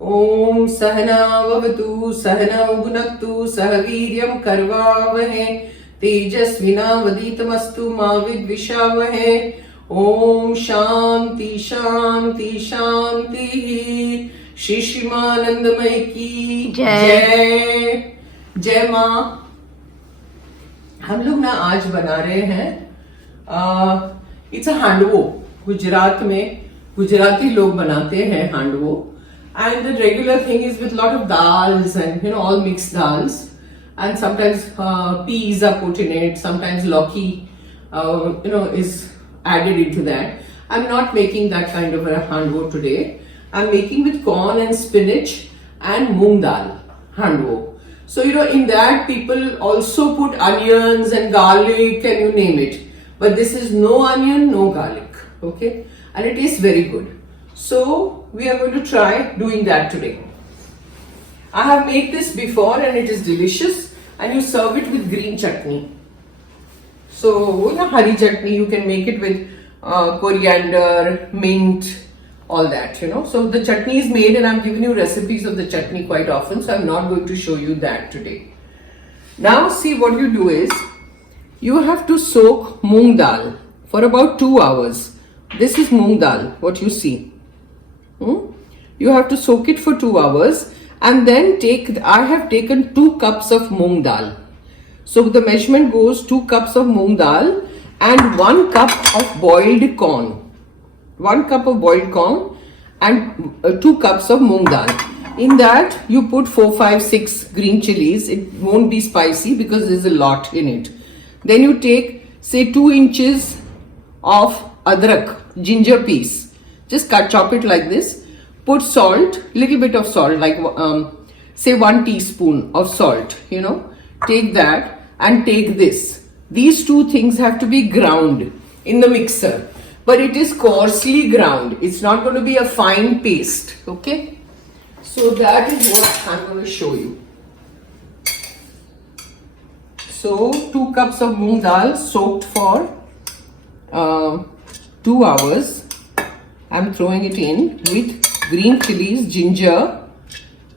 ओम सहनाववतु सहनौ भुनक्तु सह वीर्यं करवावहै तेजस्विनावधीतमस्तु मा विद्विषावहै। ओम शांति शांति शांति। श्री श्रीमानंदमय की जय। जय माँ। हम लोग ना आज बना रहे हैं इट्स अ हांडवो। गुजरात में गुजराती लोग बनाते हैं handvo. And the regular thing is with lot of dals and all mixed dals, and sometimes peas are put in it, sometimes lauki is added into that. I'm not making that kind of a handwo today. I'm making with corn and spinach and moong dal handwo. So in that people also put onions and garlic and you name it, but this is no onion, no garlic, okay, and it is very good. So we are going to try doing that today. I have made this before and it is delicious, and you serve it with green chutney. So hari chutney, you can make it with coriander, mint, all that, So the chutney is made, and I'm giving you recipes of the chutney quite often, so I'm not going to show you that today. Now see, what you do is you have to soak moong dal for about 2 hours. This is moong dal, what you see. You have to soak it for 2 hours, and then I have taken 2 cups of moong dal. So the measurement goes 2 cups of moong dal and 1 cup of boiled corn. 1 cup of boiled corn and 2 cups of moong dal. In that you put 4, 5, 6 green chilies. It won't be spicy because there's a lot in it. Then you take say 2 inches of adrak, ginger piece. Just chop it like this. Put salt, little bit of salt, like say 1 teaspoon of salt, Take that and take this. These 2 things have to be ground in the mixer, but it is coarsely ground. It's not going to be a fine paste, okay? So that is what I'm going to show you. So 2 cups of moong dal soaked for 2 hours. I'm throwing it in with green chilies, ginger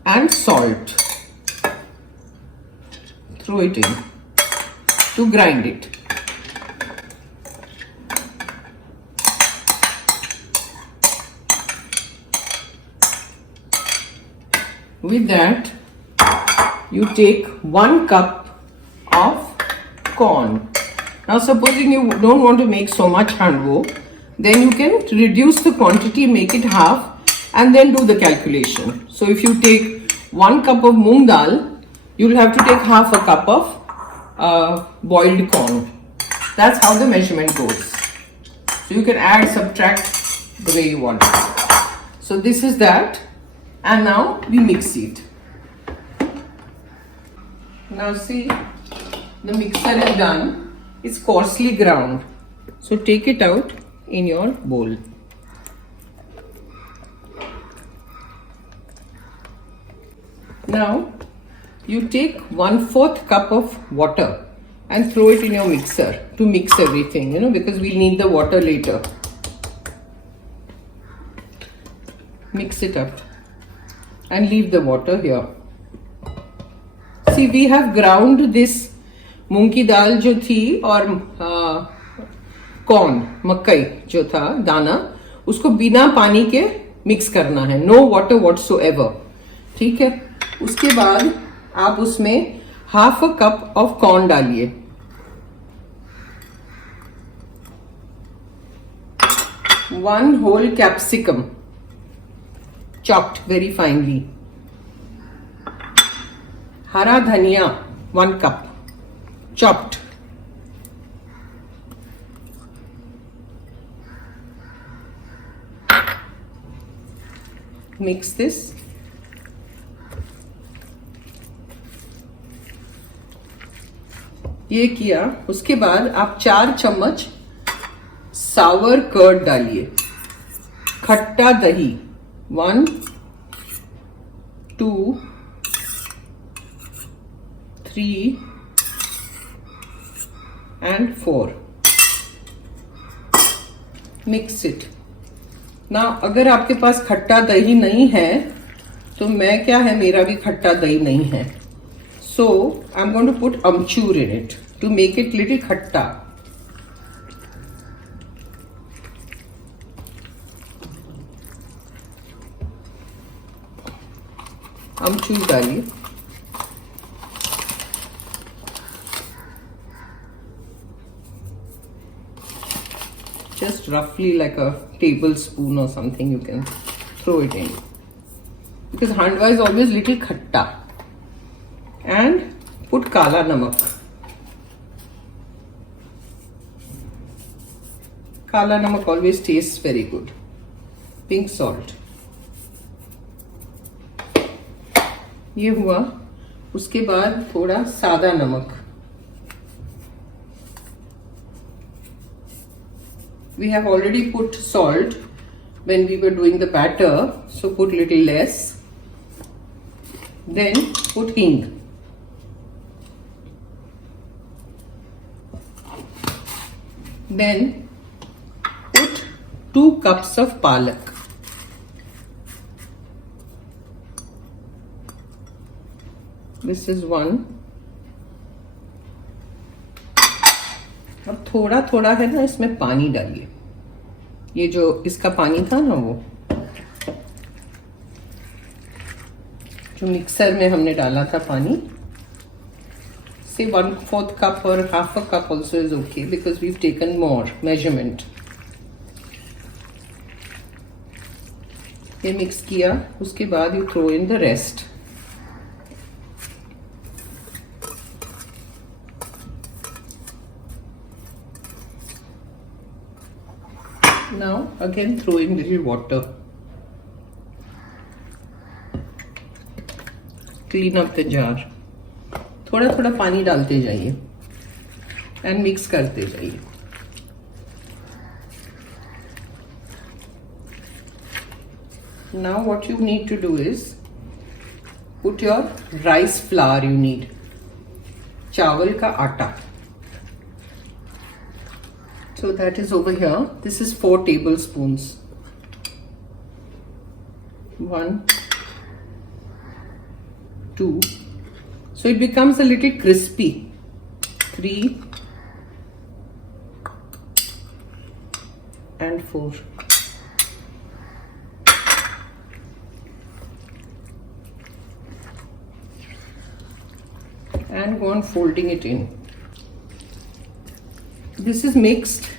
and salt. Throw it in to grind it. With that, you take 1 cup of corn. Now supposing you don't want to make so much handwo, then you can reduce the quantity, make it half, and then do the calculation. So if you take 1 cup of moong dal, you'll have to take half a cup of boiled corn. That's how the measurement goes. So you can add, subtract the way you want it. So this is that, and now we mix it. Now see, the mixer is done. It's coarsely ground. So take it out in your bowl. Now you take 1/4 cup of water and throw it in your mixer to mix everything, because we'll need the water later. Mix it up and leave the water here. See, we have ground this मूंग की दाल जो थी और corn, मकई जो था दाना, उसको बिना पानी के मिक्स करना है. No water whatsoever. ठीक है. उसके बाद आप उसमें half a cup of corn डालिए. One whole capsicum chopped very finely. हरा धनिया 1 cup chopped. Mix this. ये किया. उसके बाद आप 4 चम्मच सावर कर्ड डालिए. खट्टा दही 1, 2, 3 and 4. Mix it. ना अगर आपके पास खट्टा दही नहीं है तो तो मैं क्या है, मेरा भी खट्टा दही नहीं है, so I'm going to put amchur in it to make it little खट्टा. अमचूर डालिए. Just roughly like a tablespoon or something you can throw it in. Because handwa is always little khatta. And put kala namak. Kala namak always tastes very good. Pink salt. ये हुआ. उसके बाद थोड़ा सादा नमक. We have already put salt when we were doing the batter, so put little less. Then put hing. Then put 2 cups of palak. This is 1. अब थोड़ा थोड़ा है ना, इसमें पानी डालिए. ये जो इसका पानी था ना, वो जो मिक्सर में हमने डाला था पानी, से 1/4 cup or half a cup also is okay because we've taken more measurement. ये मिक्स किया. उसके बाद you throw in the rest. Now again throw in little water. Clean up the jar. थोड़ा थोड़ा पानी डालते जाइए and mix करते जाइए. Now what you need to do is put your rice flour. You need चावल का आटा. So that is over here. This is 4 tablespoons. 1, 2. So it becomes a little crispy. 3 and 4. And go on folding it in. This is mixed.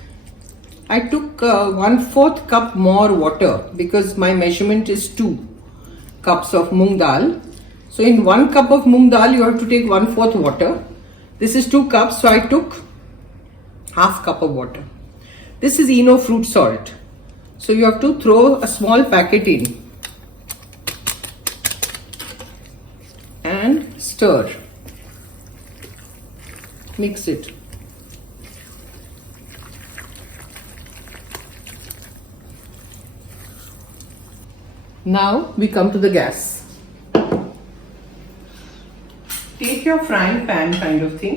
I took 1/4 cup more water because my measurement is 2 cups of moong dal. So in 1 cup of moong dal, you have to take 1/4 water. This is 2 cups, so I took half cup of water. This is Eno fruit salt. So you have to throw a small packet in and stir. Mix it. Now we come to the gas. Take your frying pan kind of thing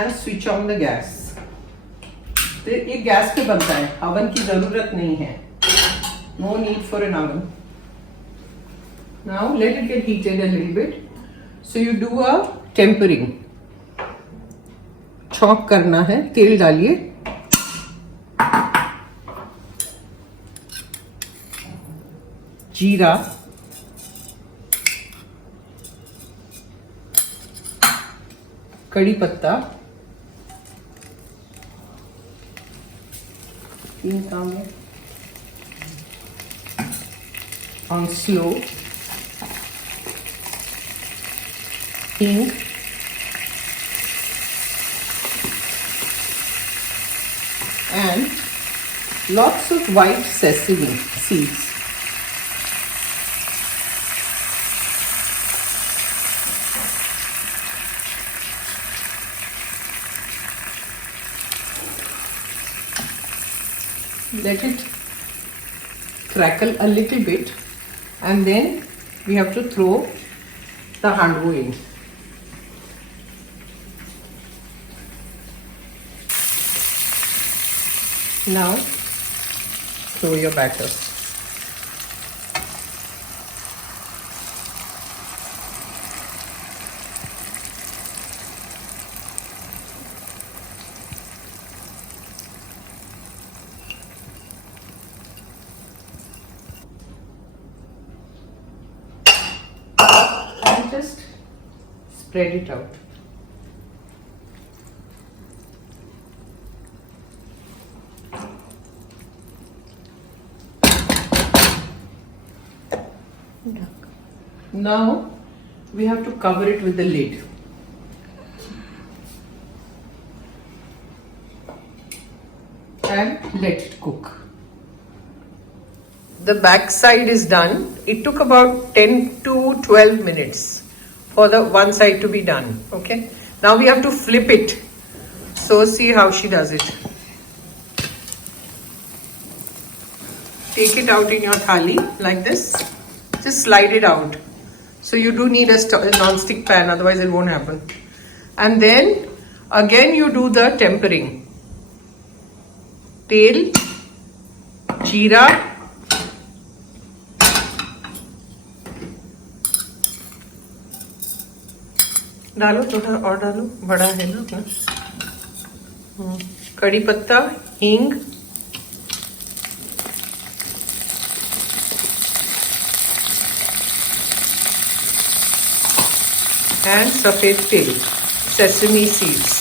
and switch on the gas. ये gas पे बनता है, oven की जरूरत नहीं है. No need for an oven. Now let it get heated a little bit. So you do a tempering. Chop करना है. तेल डालिए. जीरा, कड़ी पत्ता, 3 दाने on slow, hing, and lots of white sesame seeds. Let it crackle a little bit and then we have to throw the handwo in. Now throw your batter. Spread it out. Now we have to cover it with the lid. And let it cook. The back side is done. It took about 10 to 12 minutes for the one side to be done. Okay. Now we have to flip it. So see how she does it. Take it out in your thali like this. Just slide it out. So you do need a non-stick pan, otherwise it won't happen. And then again you do the tempering. तेल, जीरा, डालो, थोड़ा और डालो, बड़ा है ना अपना, कड़ी पत्ता, हींग, and सफेद तिल, sesame seeds.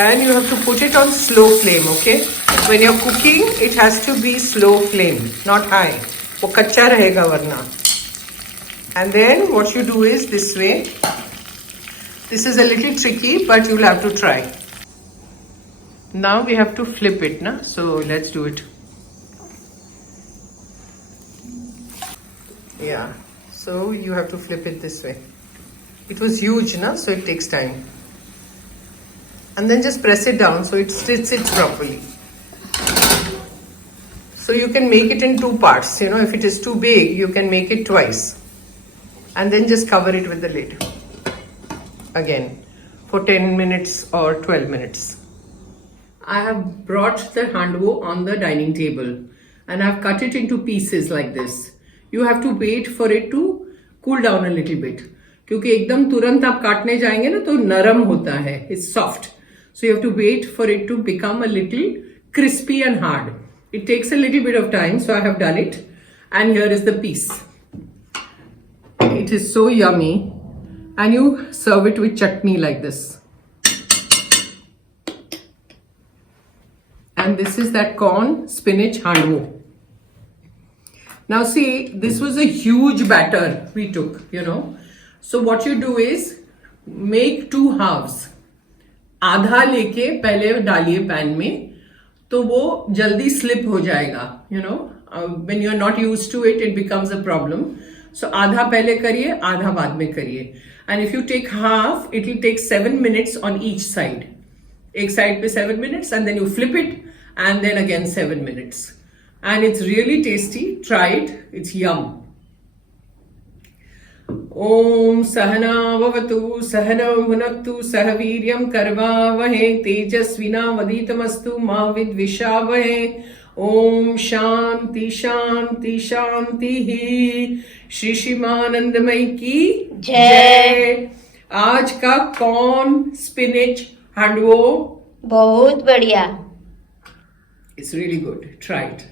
And you have to put it on slow flame, okay? When you're cooking, it has to be slow flame, not high. वो कच्चा रहेगा वरना. And then what you do is this way. This is a little tricky, but you'll have to try. Now we have to flip it, na? So let's do it. Yeah. So you have to flip it this way. It was huge, na? So it takes time. And then just press it down so it sits properly. So you can make it in two parts. You know, if it is too big, you can make it twice. And then just cover it with the lid. Again, for 10 minutes or 12 minutes. I have brought the handwo on the dining table. And I've cut it into pieces like this. You have to wait for it to cool down a little bit. क्योंकि एकदम तुरंत आप काटने जाएंगे ना तो नरम होता है. It's soft. So you have to wait for it to become a little crispy and hard. It takes a little bit of time, so I have done it. And here is the piece. It is so yummy. And you serve it with chutney like this. And this is that corn spinach handwo. Now see, this was a huge batter we took, you know. So what you do is make two halves. आधा लेके पहले डालिए pan में तो वो जल्दी slip हो जाएगा, you know. When you are not used to it, it becomes a problem. So आधा पहले करिए, आधा बाद में करिए. And if you take half, it will take 7 minutes on each side. एक side पे 7 minutes and then you flip it and then again 7 minutes. And it's really tasty. Try it. It's yum. ओम सहना भवतु सहनौ भुनक्तु सह वीर्यं करवावहै तेजस्विनावधीतमस्तु मा विद्विषावहै. ओम शांति शांति शांति ही. श्री शिवानंदमयी की जय. आज का कॉर्न स्पिनच हांडवो बहुत बढ़िया. It's really good. Try it.